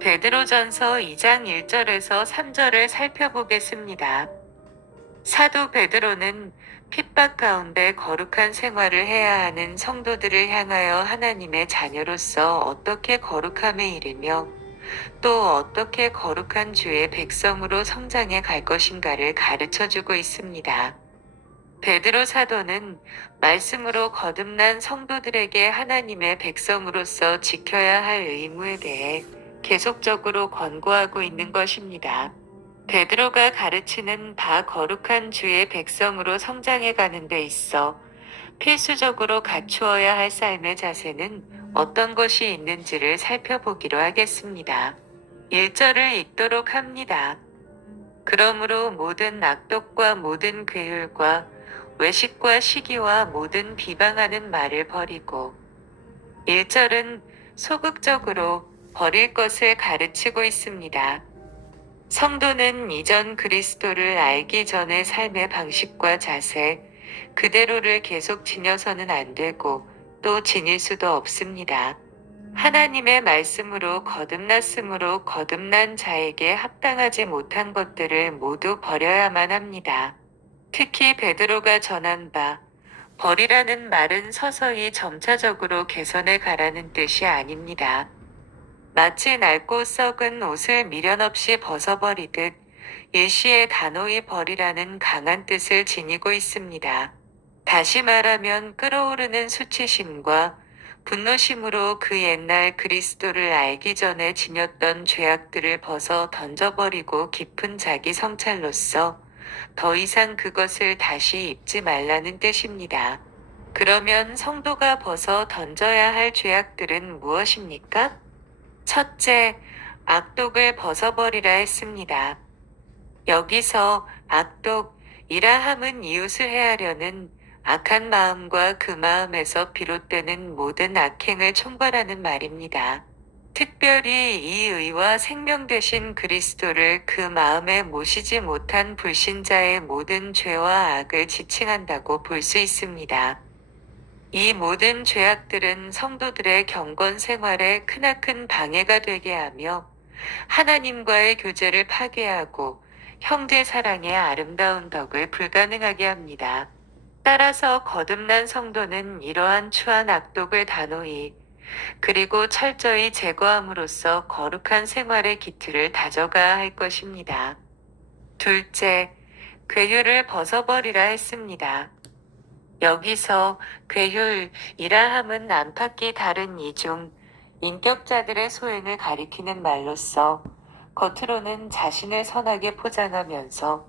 베드로전서 2장 1절에서 3절을 살펴보겠습니다. 사도 베드로는 핍박 가운데 거룩한 생활을 해야 하는 성도들을 향하여 하나님의 자녀로서 어떻게 거룩함에 이르며 또 어떻게 거룩한 주의 백성으로 성장해 갈 것인가를 가르쳐주고 있습니다. 베드로 사도는 말씀으로 거듭난 성도들에게 하나님의 백성으로서 지켜야 할 의무에 대해 계속적으로 권고하고 있는 것입니다. 베드로가 가르치는 바 거룩한 주의 백성으로 성장해 가는 데 있어 필수적으로 갖추어야 할 삶의 자세는 어떤 것이 있는지를 살펴보기로 하겠습니다. 1절을 읽도록 합니다. 그러므로 모든 악독과 모든 괴율과 외식과 시기와 모든 비방하는 말을 버리고 1절은 소극적으로 버릴 것을 가르치고 있습니다. 성도는 이전 그리스도를 알기 전의 삶의 방식과 자세, 그대로를 계속 지녀서는 안 되고 또 지닐 수도 없습니다. 하나님의 말씀으로 거듭났으므로 거듭난 자에게 합당하지 못한 것들을 모두 버려야만 합니다. 특히 베드로가 전한 바, 버리라는 말은 서서히 점차적으로 개선해 가라는 뜻이 아닙니다. 마치 낡고 썩은 옷을 미련 없이 벗어버리듯 일시에 단호히 버리라는 강한 뜻을 지니고 있습니다. 다시 말하면 끓어오르는 수치심과 분노심으로 그 옛날 그리스도를 알기 전에 지녔던 죄악들을 벗어 던져버리고 깊은 자기 성찰로서 더 이상 그것을 다시 입지 말라는 뜻입니다. 그러면 성도가 벗어 던져야 할 죄악들은 무엇입니까? 첫째, 악독을 벗어버리라 했습니다. 여기서 악독이라 함은 이웃을 해하려는 악한 마음과 그 마음에서 비롯되는 모든 악행을 총괄하는 말입니다. 특별히 이 의와 생명 되신 그리스도를 그 마음에 모시지 못한 불신자의 모든 죄와 악을 지칭한다고 볼 수 있습니다. 이 모든 죄악들은 성도들의 경건 생활에 크나큰 방해가 되게 하며 하나님과의 교제를 파괴하고 형제 사랑의 아름다운 덕을 불가능하게 합니다. 따라서 거듭난 성도는 이러한 추한 악독을 단호히 그리고 철저히 제거함으로써 거룩한 생활의 기틀을 다져가야 할 것입니다. 둘째, 괴율을 벗어버리라 했습니다. 여기서 괴율이라 함은 안팎이 다른 이중 인격자들의 소행을 가리키는 말로써 겉으로는 자신을 선하게 포장하면서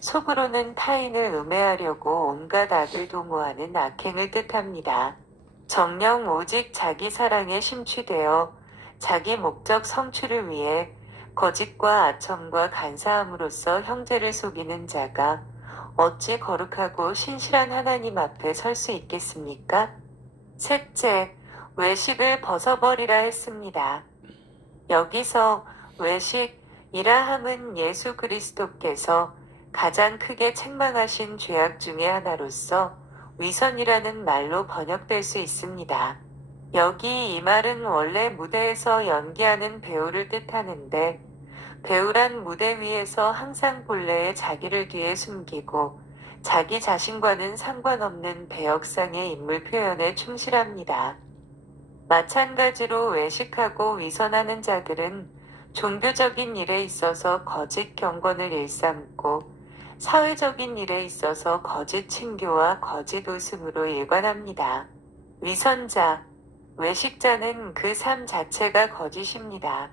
속으로는 타인을 음해하려고 온갖 악을 도모하는 악행을 뜻합니다. 정녕 오직 자기 사랑에 심취되어 자기 목적 성취를 위해 거짓과 아첨과 간사함으로써 형제를 속이는 자가 어찌 거룩하고 신실한 하나님 앞에 설 수 있겠습니까? 셋째, 외식을 벗어버리라 했습니다. 여기서 외식이라 함은 예수 그리스도께서 가장 크게 책망하신 죄악 중의 하나로서 위선이라는 말로 번역될 수 있습니다. 여기 이 말은 원래 무대에서 연기하는 배우를 뜻하는데 배우란 무대 위에서 항상 본래의 자기를 뒤에 숨기고 자기 자신과는 상관없는 배역상의 인물 표현에 충실합니다. 마찬가지로 외식하고 위선하는 자들은 종교적인 일에 있어서 거짓 경건을 일삼고 사회적인 일에 있어서 거짓 친교와 거짓 웃음으로 일관합니다. 위선자, 외식자는 그 삶 자체가 거짓입니다.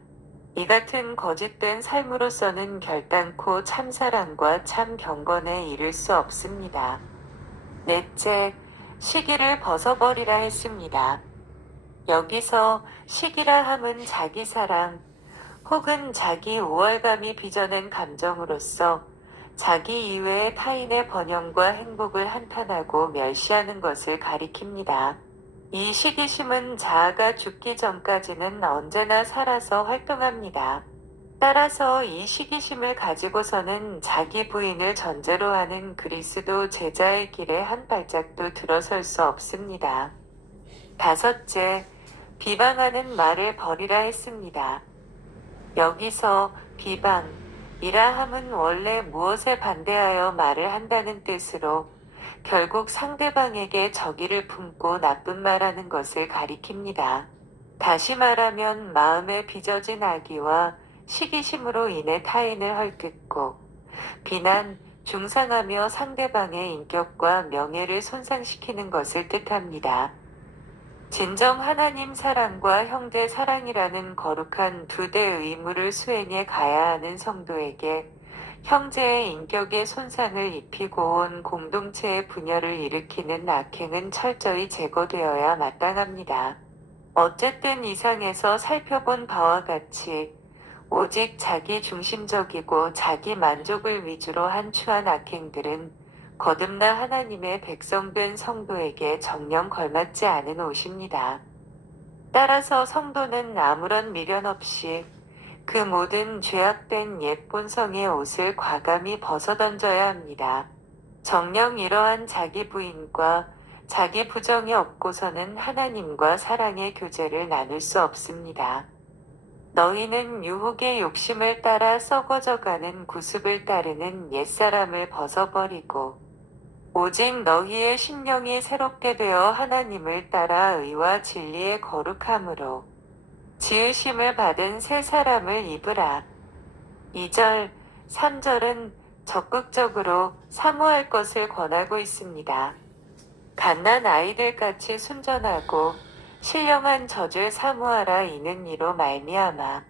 이 같은 거짓된 삶으로서는 결단코 참사랑과 참 경건에 이를 수 없습니다. 넷째, 시기를 벗어버리라 했습니다. 여기서 시기라 함은 자기 사랑 혹은 자기 우월감이 빚어낸 감정으로서 자기 이외의 타인의 번영과 행복을 한탄하고 멸시하는 것을 가리킵니다. 이 시기심은 자아가 죽기 전까지는 언제나 살아서 활동합니다. 따라서 이 시기심을 가지고서는 자기 부인을 전제로 하는 그리스도 제자의 길에 한 발짝도 들어설 수 없습니다. 다섯째, 비방하는 말을 버리라 했습니다. 여기서 비방이라 함은 원래 무엇에 반대하여 말을 한다는 뜻으로 결국 상대방에게 적의를 품고 나쁜 말하는 것을 가리킵니다. 다시 말하면 마음에 빚어진 악의와 시기심으로 인해 타인을 헐뜯고 비난, 중상하며 상대방의 인격과 명예를 손상시키는 것을 뜻합니다. 진정 하나님 사랑과 형제 사랑이라는 거룩한 두 대 의무를 수행해 가야 하는 성도에게 형제의 인격에 손상을 입히고 온 공동체의 분열을 일으키는 악행은 철저히 제거되어야 마땅합니다. 어쨌든 이상에서 살펴본 바와 같이 오직 자기 중심적이고 자기 만족을 위주로 한 추한 악행들은 거듭나 하나님의 백성된 성도에게 정녕 걸맞지 않은 옷입니다. 따라서 성도는 아무런 미련 없이 그 모든 죄악된 옛 본성의 옷을 과감히 벗어던져야 합니다. 정녕 이러한 자기 부인과 자기 부정이 없고서는 하나님과 사랑의 교제를 나눌 수 없습니다. 너희는 유혹의 욕심을 따라 썩어져가는 구습을 따르는 옛사람을 벗어버리고 오직 너희의 심령이 새롭게 되어 하나님을 따라 의와 진리의 거룩함으로 지으심을 받은 새 사람을 입으라. 2절, 3절은 적극적으로 사모할 것을 권하고 있습니다. 갓난 아이들같이 순전하고 신령한 젖을 사모하라. 이는 이로 말미암아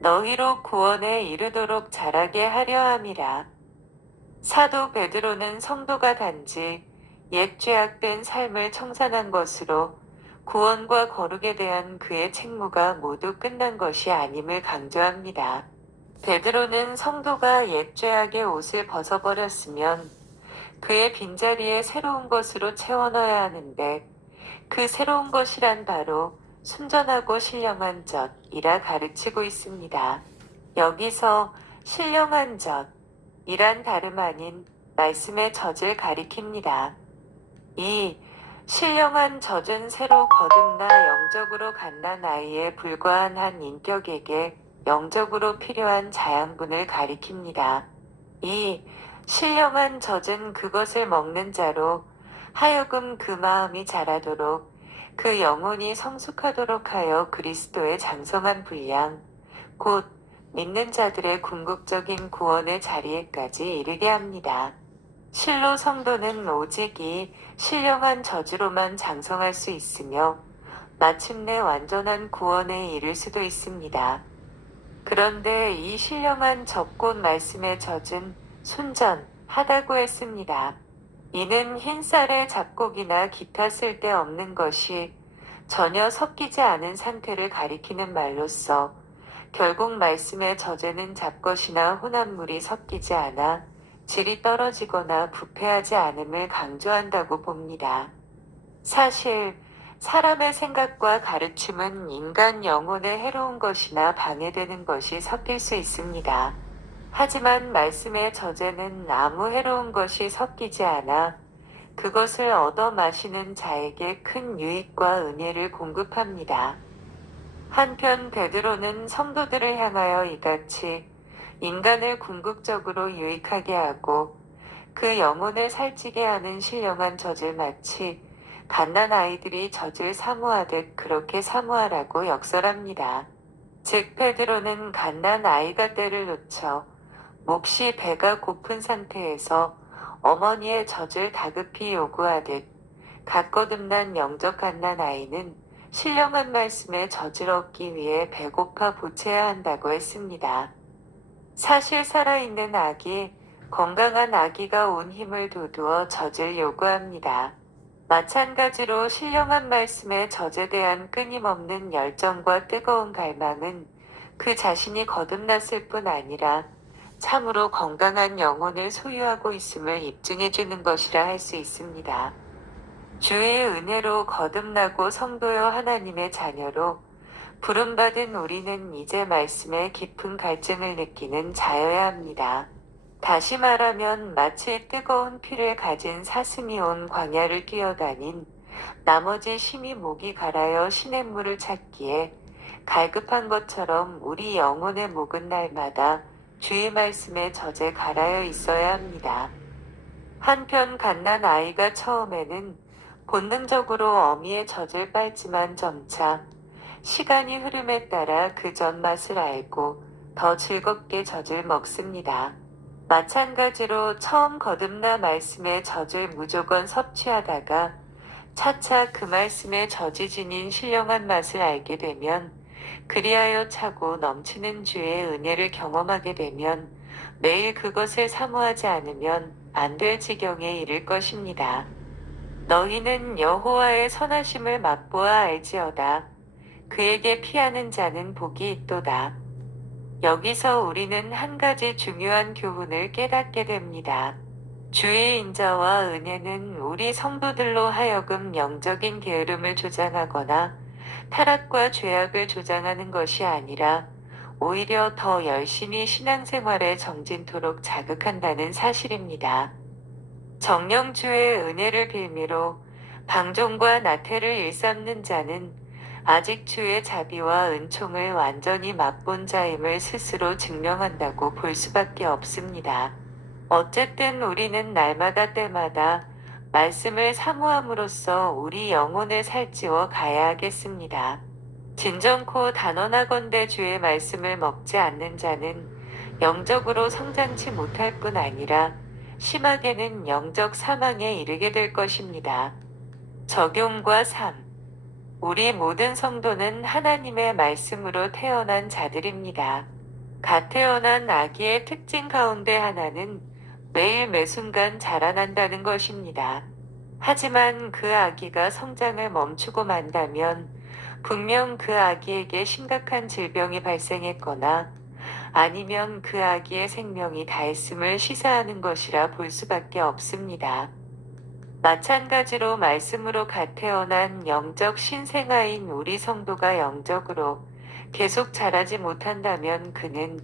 너희로 구원에 이르도록 자라게 하려 함이라. 사도 베드로는 성도가 단지 옛 죄악된 삶을 청산한 것으로 구원과 거룩에 대한 그의 책무가 모두 끝난 것이 아님을 강조합니다. 베드로는 성도가 옛 죄악의 옷을 벗어버렸으면 그의 빈자리에 새로운 것으로 채워 넣어야 하는데 그 새로운 것이란 바로 순전하고 신령한 젖이라 가르치고 있습니다. 여기서 신령한 젖이란 다름 아닌 말씀의 젖을 가리킵니다. 이 신령한 젖은 새로 거듭나 영적으로 갓난 아이에 불과한 한 인격에게 영적으로 필요한 자양분을 가리킵니다. 이 신령한 젖은 그것을 먹는 자로 하여금 그 마음이 자라도록 그 영혼이 성숙하도록 하여 그리스도의 장성한 분량, 곧 믿는 자들의 궁극적인 구원의 자리에까지 이르게 합니다. 실로 성도는 오직 이 신령한 젖으로만 장성할 수 있으며 마침내 완전한 구원에 이를 수도 있습니다. 그런데 이 신령한 젖 곧 말씀의 젖은 순전하다고 했습니다. 이는 흰쌀의 잡곡이나 기타 쓸데없는 것이 전혀 섞이지 않은 상태를 가리키는 말로써 결국 말씀의 젖에는 잡것이나 혼합물이 섞이지 않아 질이 떨어지거나 부패하지 않음을 강조한다고 봅니다. 사실 사람의 생각과 가르침은 인간 영혼에 해로운 것이나 방해되는 것이 섞일 수 있습니다. 하지만 말씀의 젖에는 아무 해로운 것이 섞이지 않아 그것을 얻어 마시는 자에게 큰 유익과 은혜를 공급합니다. 한편 베드로는 성도들을 향하여 이같이 인간을 궁극적으로 유익하게 하고 그 영혼을 살찌게 하는 신령한 젖을 마치 갓난 아이들이 젖을 사모하듯 그렇게 사모하라고 역설합니다. 즉 베드로는 갓난 아이가 때를 놓쳐 몹시 배가 고픈 상태에서 어머니의 젖을 다급히 요구하듯 갓 거듭난 영적 갓난 아이는 신령한 말씀의 젖을 얻기 위해 배고파 보채야 한다고 했습니다. 사실 살아있는 아기, 건강한 아기가 온 힘을 돋우어 젖을 요구합니다. 마찬가지로 신령한 말씀의 젖에 대한 끊임없는 열정과 뜨거운 갈망은 그 자신이 거듭났을 뿐 아니라 참으로 건강한 영혼을 소유하고 있음을 입증해 주는 것이라 할 수 있습니다. 주의 은혜로 거듭나고 성도여 하나님의 자녀로 부름받은 우리는 이제 말씀에 깊은 갈증을 느끼는 자여야 합니다. 다시 말하면 마치 뜨거운 피를 가진 사슴이 온 광야를 뛰어다닌 나머지 심히 목이 갈아여 시냇물을 찾기에 갈급한 것처럼 우리 영혼의 목은 날마다 주의 말씀에 젖에 갈아여 있어야 합니다. 한편 갓난 아이가 처음에는 본능적으로 어미의 젖을 빨지만 점차 시간이 흐름에 따라 그 젖맛을 알고 더 즐겁게 젖을 먹습니다. 마찬가지로 처음 거듭나 말씀의 젖을 무조건 섭취하다가 차차 그 말씀의 젖이 지닌 신령한 맛을 알게 되면, 그리하여 차고 넘치는 주의 은혜를 경험하게 되면 매일 그것을 사모하지 않으면 안 될 지경에 이를 것입니다. 너희는 여호와의 선하심을 맛보아 알지어다. 그에게 피하는 자는 복이 있도다. 여기서 우리는 한 가지 중요한 교훈을 깨닫게 됩니다. 주의 인자와 은혜는 우리 성도들로 하여금 영적인 게으름을 조장하거나 타락과 죄악을 조장하는 것이 아니라 오히려 더 열심히 신앙생활에 정진토록 자극한다는 사실입니다. 정령주의 은혜를 빌미로 방종과 나태를 일삼는 자는 아직 주의 자비와 은총을 완전히 맛본 자임을 스스로 증명한다고 볼 수밖에 없습니다. 어쨌든 우리는 날마다 때마다 말씀을 사모함으로써 우리 영혼을 살찌워 가야 하겠습니다. 진정코 단언하건대 주의 말씀을 먹지 않는 자는 영적으로 성장치 못할 뿐 아니라 심하게는 영적 사망에 이르게 될 것입니다. 적용과 삶. 우리 모든 성도는 하나님의 말씀으로 태어난 자들입니다. 갓 태어난 아기의 특징 가운데 하나는 매일 매순간 자라난다는 것입니다. 하지만 그 아기가 성장을 멈추고 만다면 분명 그 아기에게 심각한 질병이 발생했거나 아니면 그 아기의 생명이 다했음을 시사하는 것이라 볼 수밖에 없습니다. 마찬가지로 말씀으로 갓 태어난 영적 신생아인 우리 성도가 영적으로 계속 자라지 못한다면 그는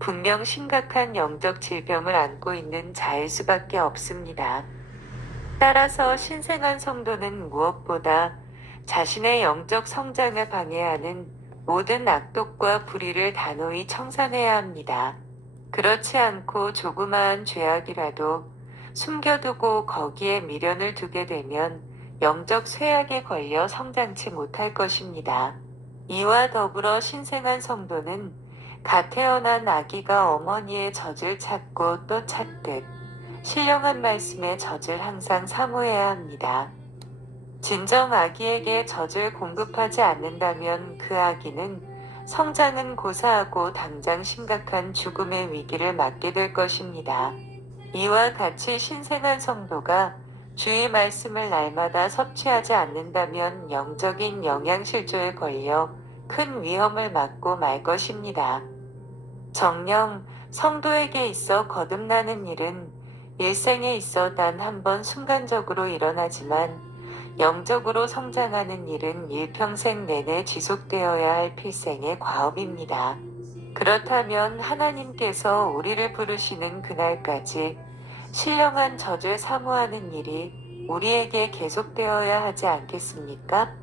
분명 심각한 영적 질병을 안고 있는 자일 수밖에 없습니다. 따라서 신생한 성도는 무엇보다 자신의 영적 성장을 방해하는 모든 악독과 불의를 단호히 청산해야 합니다. 그렇지 않고 조그마한 죄악이라도 숨겨두고 거기에 미련을 두게 되면 영적 쇠약에 걸려 성장치 못할 것입니다. 이와 더불어 신생한 성도는 갓 태어난 아기가 어머니의 젖을 찾고 또 찾듯 신령한 말씀의 젖을 항상 사모해야 합니다. 진정 아기에게 젖을 공급하지 않는다면 그 아기는 성장은 고사하고 당장 심각한 죽음의 위기를 맞게 될 것입니다. 이와 같이 신생한 성도가 주의 말씀을 날마다 섭취하지 않는다면 영적인 영양실조에 걸려 큰 위험을 맞고 말 것입니다. 정녕, 성도에게 있어 거듭나는 일은 일생에 있어 단 한 번 순간적으로 일어나지만 영적으로 성장하는 일은 일평생 내내 지속되어야 할 필생의 과업입니다. 그렇다면 하나님께서 우리를 부르시는 그날까지 신령한 젖을 사모하는 일이 우리에게 계속되어야 하지 않겠습니까?